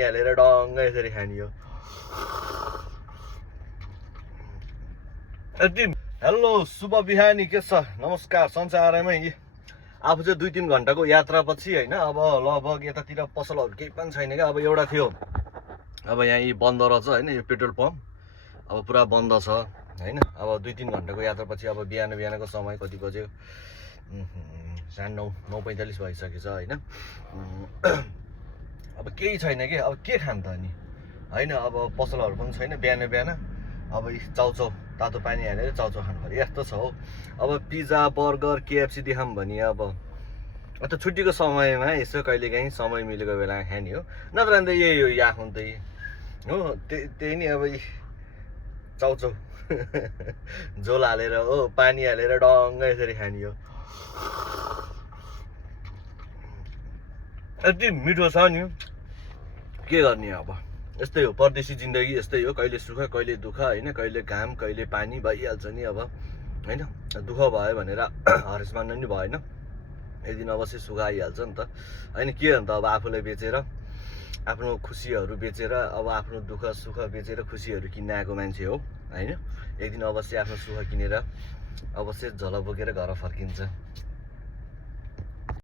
हालेर डङ्ग यसरी खाने हो। हेलो शुभ बिहानी, के छ? नमस्कार संसारमै। आफू चाहिँ 2-3 घन्टाको यात्रापछि होइन, अब लगभग यतातिर पसलहरू केही पनि छैन क्या। अब एउटा थियो, अब यहाँ यी बन्द रहेछ होइन, यो पेट्रोल पम्प अब पुरा बन्द छ होइन। अब 2-3 घन्टाको यात्रापछि अब बिहानको समय कति बज्यो? 9:45 भइसकेछ होइन। अब केही छैन कि, अब के खान्छ त अनि होइन। अब पसलहरू पनि छैन बिहान। अब चाउचाउ तातो पानी हालेर चाउचाउ खानु पर्यो, यस्तो छ हौ। अब पिज्जा बर्गर केएफसी देखाऊँ भने अब छुट्टीको समयमा यसो कहिलेकाहीँ समय मिलेको बेला खाने हो, नत्र अन्त यही हो आफ्नो त्यही हो। त्यही नि अब चाउचाउ झोल हालेर हो, पानी हालेर डङ्ग यसरी खाने हो। यति मिठो छ नि, के गर्ने अब। यस्तै हो परदेशी जिन्दगी, यस्तै हो। कहिले सुख कहिले दुःख होइन, कहिले घाम कहिले पानी भइहाल्छ नि अब होइन। दुःख भयो भनेर हरेस मान्नु नि भएन, एक दिन अवश्य सुख आइहाल्छ नि त होइन। के हो त अब आफूलाई बेचेर, आफ्नो खुसीहरू बेचेर, अब आफ्नो दुःख सुख बेचेर खुसीहरू किन्न आएको मान्छे हो होइन। एक दिन अवश्य आफ्नो सुख किनेर अवश्य झोला बोकेर घर फर्किन्छ।